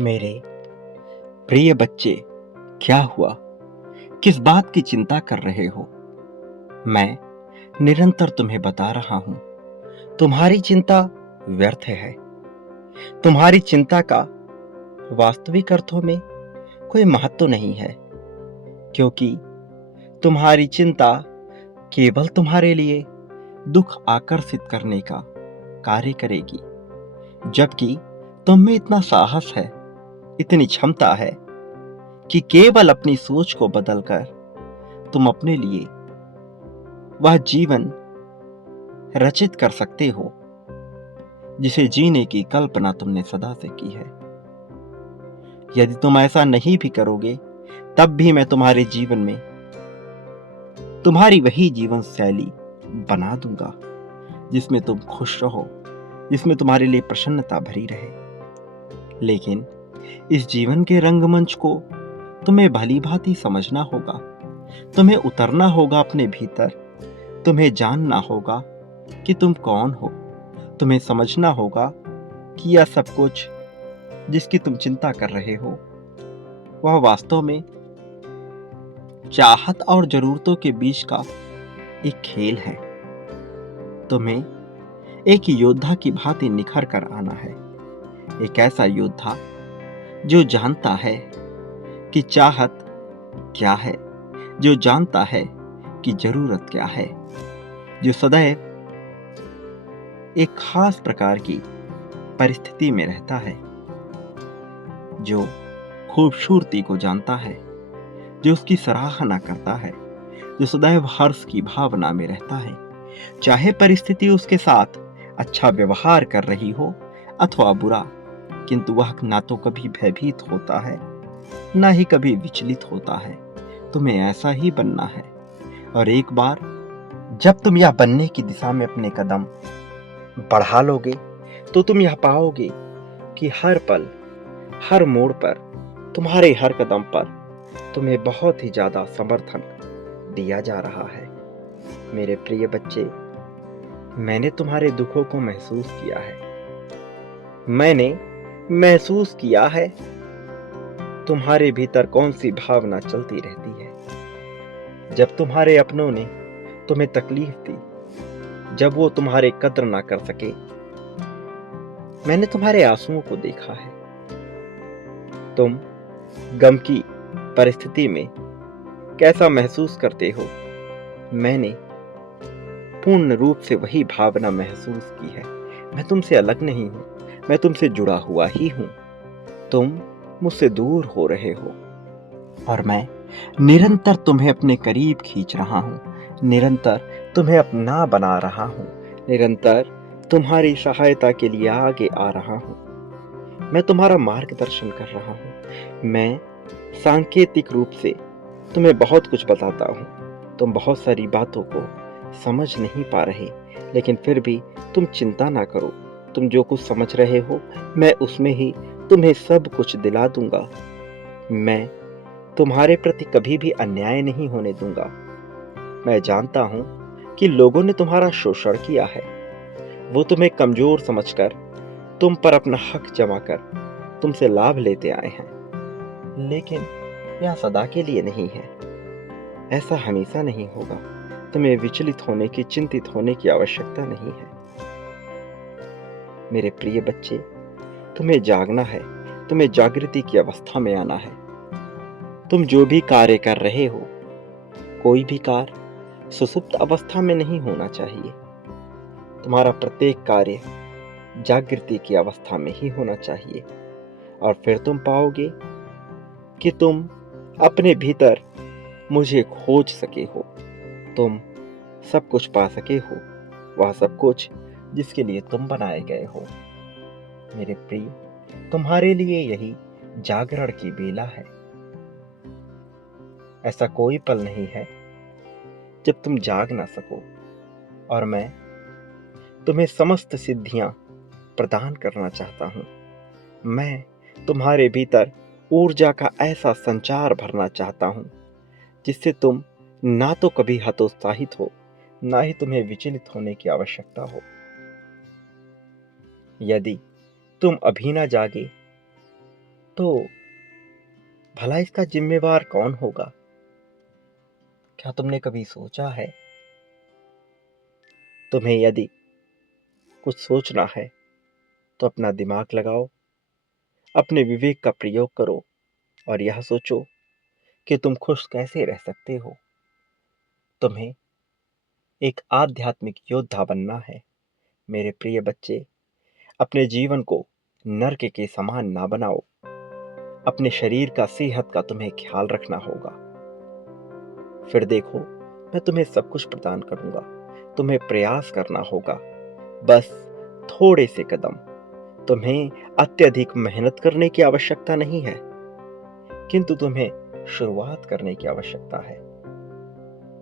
मेरे प्रिय बच्चे, क्या हुआ? किस बात की चिंता कर रहे हो? मैं निरंतर तुम्हें बता रहा हूं, तुम्हारी चिंता व्यर्थ है। तुम्हारी चिंता का वास्तविक अर्थों में कोई महत्व नहीं है, क्योंकि तुम्हारी चिंता केवल तुम्हारे लिए दुख आकर्षित करने का कार्य करेगी। जबकि तुम में इतना साहस है, इतनी क्षमता है कि केवल अपनी सोच को बदलकर तुम अपने लिए वह जीवन रचित कर सकते हो जिसे जीने की कल्पना तुमने सदा से की है। यदि तुम ऐसा नहीं भी करोगे, तब भी मैं तुम्हारे जीवन में तुम्हारी वही जीवन शैली बना दूंगा जिसमें तुम खुश रहो, जिसमें तुम्हारे लिए प्रसन्नता भरी रहे। लेकिन इस जीवन के रंगमंच को तुम्हें भली भांति समझना होगा। तुम्हें उतरना होगा अपने भीतर। तुम्हें जानना होगा कि तुम कौन हो। तुम्हें समझना होगा कि यह सब कुछ जिसकी तुम चिंता कर रहे हो, वह वास्तव में चाहत और जरूरतों के बीच का एक खेल है। तुम्हें एक योद्धा की भांति निखर कर आना है। एक ऐसा योद्धा जो जानता है कि चाहत क्या है, जो जानता है कि जरूरत क्या है, जो सदैव एक खास प्रकार की परिस्थिति में रहता है, जो खूबसूरती को जानता है, जो उसकी सराहना करता है, जो सदैव हर्ष की भावना में रहता है। चाहे परिस्थिति उसके साथ अच्छा व्यवहार कर रही हो अथवा बुरा, किंतु वह ना तो कभी भयभीत होता है, ना ही कभी विचलित होता है। तुम्हें ऐसा ही बनना है। और एक बार जब तुम यह बनने की दिशा में अपने कदम बढ़ा लोगे, तो तुम यह पाओगे कि हर पल, हर मोड़ पर, तुम्हारे हर कदम पर तुम्हें बहुत ही ज्यादा समर्थन दिया जा रहा है। मेरे प्रिय बच्चे, मैंने तुम्हारे दुखों को महसूस किया है। मैंने महसूस किया है तुम्हारे भीतर कौन सी भावना चलती रहती है। जब तुम्हारे अपनों ने तुम्हें तकलीफ दी, जब वो तुम्हारे कद्र ना कर सके, मैंने तुम्हारे आंसुओं को देखा है। तुम गम की परिस्थिति में कैसा महसूस करते हो, मैंने पूर्ण रूप से वही भावना महसूस की है। मैं तुमसे अलग नहीं हूं, मैं तुमसे जुड़ा हुआ ही हूं। तुम मुझसे दूर हो रहे हो और मैं निरंतर तुम्हें अपने करीब खींच रहा हूं, निरंतर तुम्हें अपना बना रहा हूं, निरंतर तुम्हारी सहायता के लिए आगे आ रहा हूं। मैं तुम्हारा मार्गदर्शन कर रहा हूं। मैं सांकेतिक रूप से तुम्हें बहुत कुछ बताता हूं। तुम बहुत सारी बातों को समझ नहीं पा रहे, लेकिन फिर भी तुम चिंता ना करो। तुम जो कुछ समझ रहे हो, मैं उसमें ही तुम्हें सब कुछ दिला दूंगा। मैं तुम्हारे प्रति कभी भी अन्याय नहीं होने दूंगा। मैं जानता हूं कि लोगों ने तुम्हारा शोषण किया है। वो तुम्हें कमजोर समझकर तुम पर अपना हक जमा कर तुमसे लाभ लेते आए हैं। लेकिन यह सदा के लिए नहीं है। ऐसा हमेशा नहीं होगा। तुम्हें विचलित होने की, चिंतित होने की आवश्यकता नहीं है। मेरे प्रिय बच्चे, तुम्हें जागना है। तुम्हें जागृति की अवस्था में आना है। तुम जो भी कार्य कर रहे हो, कोई भी कार्य सुसुप्त अवस्था में नहीं होना चाहिए। तुम्हारा प्रत्येक कार्य जागृति की अवस्था में ही होना चाहिए। और फिर तुम पाओगे कि तुम अपने भीतर मुझे खोज सके हो। तुम सब कुछ पा सके हो, वह सब कुछ जिसके लिए तुम बनाए गए हो। मेरे प्रिय, तुम्हारे लिए यही जागरण की बेला है। ऐसा कोई पल नहीं है जब तुम जाग ना सको। और मैं तुम्हें समस्त सिद्धियां प्रदान करना चाहता हूं। मैं तुम्हारे भीतर ऊर्जा का ऐसा संचार भरना चाहता हूं जिससे तुम ना तो कभी हतोत्साहित हो, ना ही तुम्हें विचलित होने की आवश्यकता हो। यदि तुम अभी ना जागे, तो भला इसका जिम्मेवार कौन होगा? क्या तुमने कभी सोचा है? तुम्हें यदि कुछ सोचना है तो अपना दिमाग लगाओ, अपने विवेक का प्रयोग करो और यह सोचो कि तुम खुश कैसे रह सकते हो। तुम्हें एक आध्यात्मिक योद्धा बनना है। मेरे प्रिय बच्चे, अपने जीवन को नर्क के समान ना बनाओ। अपने शरीर का, सेहत का तुम्हें ख्याल रखना होगा। फिर देखो, मैं तुम्हें सब कुछ प्रदान करूंगा। तुम्हें प्रयास करना होगा, बस थोड़े से कदम। तुम्हें अत्यधिक मेहनत करने की आवश्यकता नहीं है, किंतु तुम्हें शुरुआत करने की आवश्यकता है।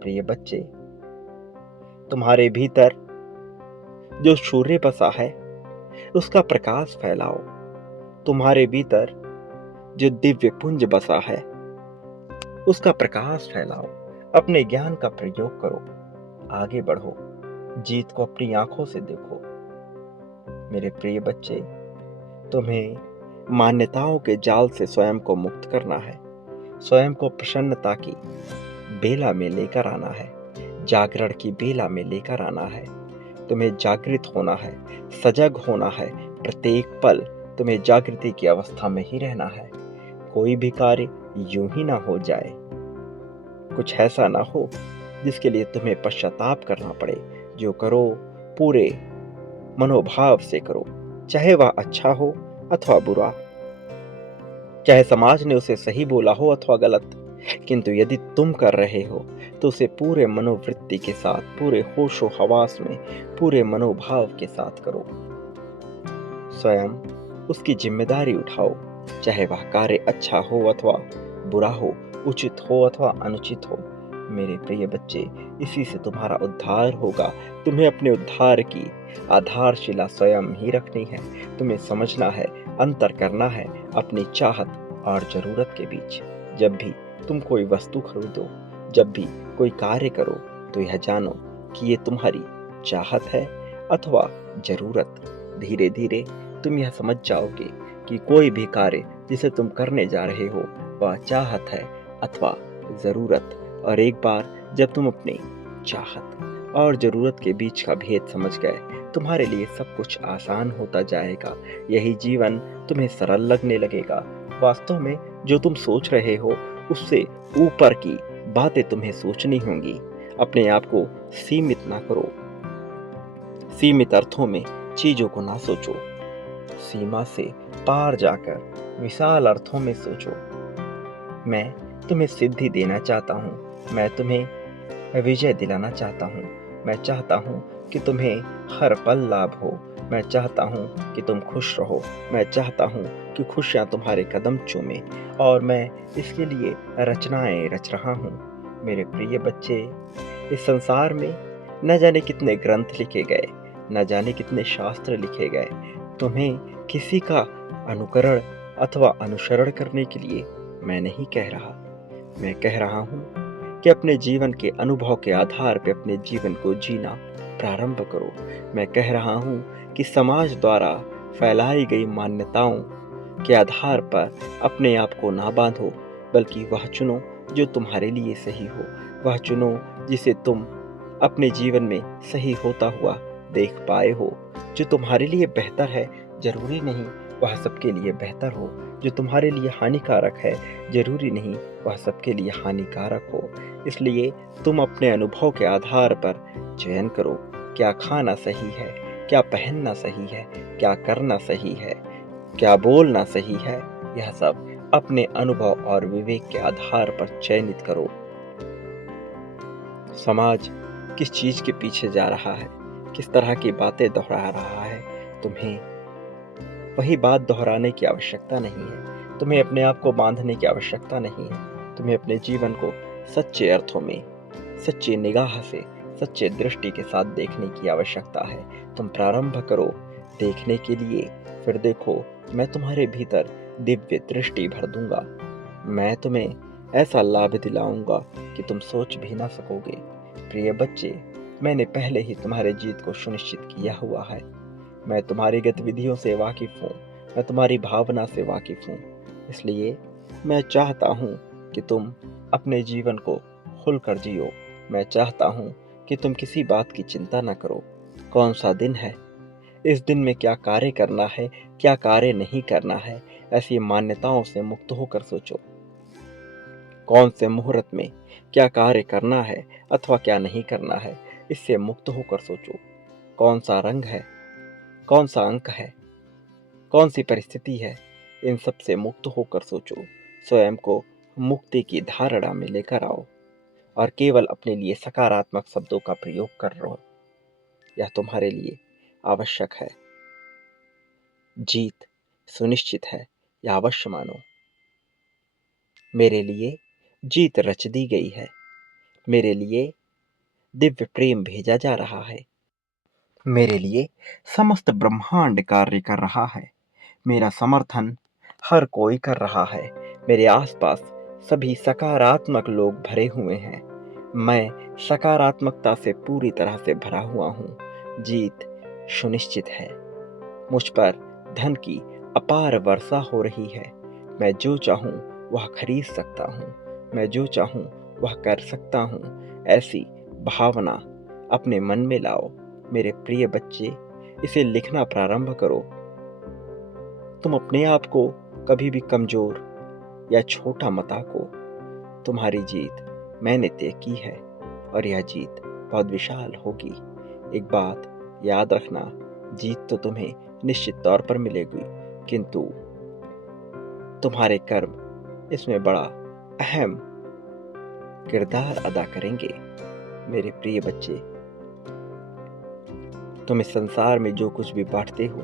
प्रिय बच्चे, तुम्हारे भीतर जो सूर्य बसा है उसका प्रकाश फैलाओ। तुम्हारे भीतर जो दिव्य पुंज बसा है उसका प्रकाश फैलाओ। अपने ज्ञान का प्रयोग करो, आगे बढ़ो, जीत को अपनी आंखों से देखो। मेरे प्रिय बच्चे, तुम्हें मान्यताओं के जाल से स्वयं को मुक्त करना है। स्वयं को प्रसन्नता की बेला में लेकर आना है, जागरण की बेला में लेकर आना है। तुम्हें जागृत होना है, सजग होना है। प्रत्येक पल तुम्हें जागृति की अवस्था में ही रहना है। कोई भी कार्य यूं ही ना हो जाए, कुछ ऐसा ना हो जिसके लिए तुम्हें पश्चाताप करना पड़े। जो करो पूरे मनोभाव से करो, चाहे वह अच्छा हो अथवा बुरा, चाहे समाज ने उसे सही बोला हो अथवा गलत, किंतु यदि तुम कर रहे हो तो उसे पूरे मनोवृत्ति के साथ, पूरे होशो हवास में, पूरे मनोभाव के साथ करो। स्वयं उसकी जिम्मेदारी उठाओ, चाहे वह कार्य अच्छा हो अथवा बुरा हो, उचित हो अथवा अनुचित हो। मेरे प्रिय बच्चे, इसी से तुम्हारा उद्धार होगा। तुम्हें अपने उद्धार की आधारशिला स्वयं ही रखनी है। तुम्हें समझना है, अंतर करना है अपनी चाहत और जरूरत के बीच। जब भी तुम कोई वस्तु खरीदो, जब भी कोई कार्य करो, तो यह जानो कि ये तुम्हारी चाहत है अथवा जरूरत। धीरे धीरे तुम यह समझ जाओगे कि कोई भी कार्य जिसे तुम करने जा रहे हो वह चाहत है अथवा जरूरत। और एक बार जब तुम अपनी चाहत और जरूरत के बीच का भेद समझ गए, तुम्हारे लिए सब कुछ आसान होता जाएगा। यही जीवन तुम्हें सरल लगने लगेगा। वास्तव में जो तुम सोच रहे हो उससे ऊपर की बातें तुम्हें सोचनी होंगी। अपने आप को सीमित ना करो, सीमित अर्थों में चीजों को ना सोचो। सीमा से पार जाकर विशाल अर्थों में सोचो। मैं तुम्हें सिद्धि देना चाहता हूँ, मैं तुम्हें विजय दिलाना चाहता हूँ। मैं चाहता हूँ कि तुम्हें हर पल लाभ हो। मैं चाहता हूँ कि तुम खुश रहो। मैं चाहता हूँ कि खुशियाँ तुम्हारे कदम चूमे, और मैं इसके लिए रचनाएं रच रहा हूँ। मेरे प्रिय बच्चे, इस संसार में न जाने कितने ग्रंथ लिखे गए, न जाने कितने शास्त्र लिखे गए। तुम्हें किसी का अनुकरण अथवा अनुसरण करने के लिए मैं नहीं कह रहा। मैं कह रहा हूँ कि अपने जीवन के अनुभव के आधार पर अपने जीवन को जीना प्रारंभ करो। मैं कह रहा हूँ कि समाज द्वारा फैलाई गई मान्यताओं के आधार पर अपने आप को ना बांधो, बल्कि वह चुनो जो तुम्हारे लिए सही हो। वह चुनो जिसे तुम अपने जीवन में सही होता हुआ देख पाए हो। जो तुम्हारे लिए बेहतर है, जरूरी नहीं वह सबके लिए बेहतर हो। जो तुम्हारे लिए हानिकारक है, जरूरी नहीं वह सबके लिए हानिकारक हो। इसलिए तुम अपने अनुभव के आधार पर चयन करो। क्या खाना सही है, क्या पहनना सही है, क्या करना सही है, क्या बोलना सही है, यह सब अपने अनुभव और विवेक के आधार पर चयनित करो। समाज किस चीज के पीछे जा रहा है, किस तरह की बातें दोहरा रहा है, तुम्हें वही बात दोहराने की आवश्यकता नहीं है। तुम्हें अपने आप को बांधने की आवश्यकता नहीं है। तुम्हें अपने जीवन को सच्चे अर्थों में, सच्ची निगाह से, सच्चे दृष्टि के साथ देखने की आवश्यकता है। तुम प्रारंभ करो देखने के लिए, फिर देखो मैं तुम्हारे भीतर दिव्य दृष्टि भर दूंगा। मैं तुम्हें ऐसा लाभ दिलाऊंगा कि तुम सोच भी ना सकोगे। प्रिय बच्चे, मैंने पहले ही तुम्हारे जीत को सुनिश्चित किया हुआ है। मैं तुम्हारी गतिविधियों से वाकिफ हूँ, मैं तुम्हारी भावना से वाकिफ हूँ। इसलिए मैं चाहता हूँ कि तुम अपने जीवन को खुलकर जियो। मैं चाहता हूँ कि तुम किसी बात की चिंता न करो। कौन सा दिन है, इस दिन में क्या कार्य करना है, क्या कार्य नहीं करना है, ऐसी मान्यताओं से मुक्त होकर सोचो। कौन से मुहूर्त में क्या कार्य करना है अथवा क्या नहीं करना है, इससे मुक्त होकर सोचो। कौन सा रंग है, कौन सा अंक है, कौन सी परिस्थिति है, इन सब से मुक्त होकर सोचो। स्वयं को मुक्ति की धारणा में लेकर आओ और केवल अपने लिए सकारात्मक शब्दों का प्रयोग कर रहो। यह तुम्हारे लिए आवश्यक है। जीत सुनिश्चित है, यह अवश्य मानो। मेरे लिए जीत रच दी गई है। मेरे लिए दिव्य प्रेम भेजा जा रहा है। मेरे लिए समस्त ब्रह्मांड कार्य कर रहा है। मेरा समर्थन हर कोई कर रहा है। मेरे आसपास सभी सकारात्मक लोग भरे हुए हैं। मैं सकारात्मकता से पूरी तरह से भरा हुआ हूँ। जीत सुनिश्चित है। मुझ पर धन की अपार वर्षा हो रही है। मैं जो चाहूँ वह खरीद सकता हूँ। मैं जो चाहूँ वह कर सकता हूँ। ऐसी भावना अपने मन में लाओ। मेरे प्रिय बच्चे, इसे लिखना प्रारंभ करो। तुम अपने आप को कभी भी कमजोर या छोटा मत आको। तुम्हारी जीत मैंने तय की है और यह जीत बहुत विशाल होगी। एक बात याद रखना, जीत तो तुम्हें निश्चित तौर पर मिलेगी, किंतु तुम्हारे कर्म इसमें बड़ा अहम किरदार अदा करेंगे। मेरे प्रिय बच्चे, तुम इस संसार में जो कुछ भी बांटते हो,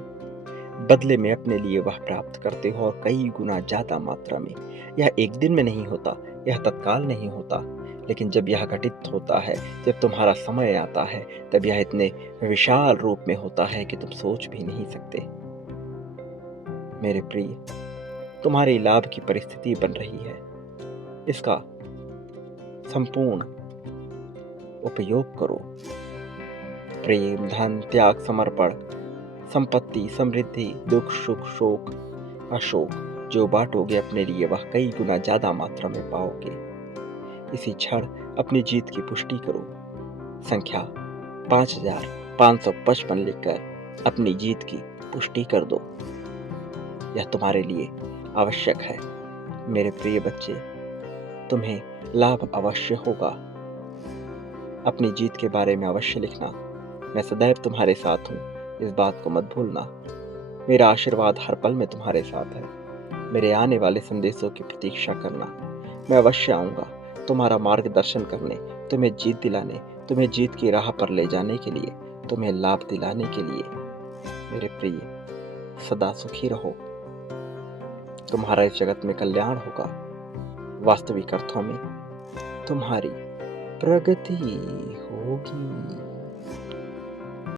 बदले में अपने लिए वह प्राप्त करते हो, और कई गुना ज्यादा मात्रा में। यह एक दिन में नहीं होता, यह तत्काल नहीं होता, लेकिन जब यह घटित होता है, जब तुम्हारा समय आता है, तब यह इतने विशाल रूप में होता है कि तुम सोच भी नहीं सकते। मेरे प्रिय, तुम्हारी लाभ की परिस्थिति बन रही है। इसका संपूर्ण उपयोग करो। प्रेम, धन, त्याग, समर्पण, संपत्ति, समृद्धि, दुख, सुख, शोक, अशोक जो बांटोगे अपने लिए, वह कई गुना ज्यादा मात्रा में पाओगे। इसी क्षण अपनी जीत की पुष्टि करो। संख्या 5555 लिखकर अपनी जीत की पुष्टि कर दो। यह तुम्हारे लिए आवश्यक है। मेरे प्रिय बच्चे, तुम्हें लाभ अवश्य होगा। अपनी जीत के बारे में अवश्य लिखना। मैं सदैव तुम्हारे साथ हूँ, इस बात को मत भूलना। मेरा आशीर्वाद हर पल में तुम्हारे साथ है। मेरे आने वाले संदेशों की प्रतीक्षा करना। मैं अवश्य आऊँगा तुम्हारा मार्गदर्शन करने, तुम्हें जीत दिलाने, तुम्हें जीत की राह पर ले जाने के लिए, तुम्हें लाभ दिलाने के लिए। मेरे प्रिय, सदा सुखी रहो। तुम्हारा इस जगत में कल्याण होगा। वास्तविक अर्थों में तुम्हारी प्रगति होगी।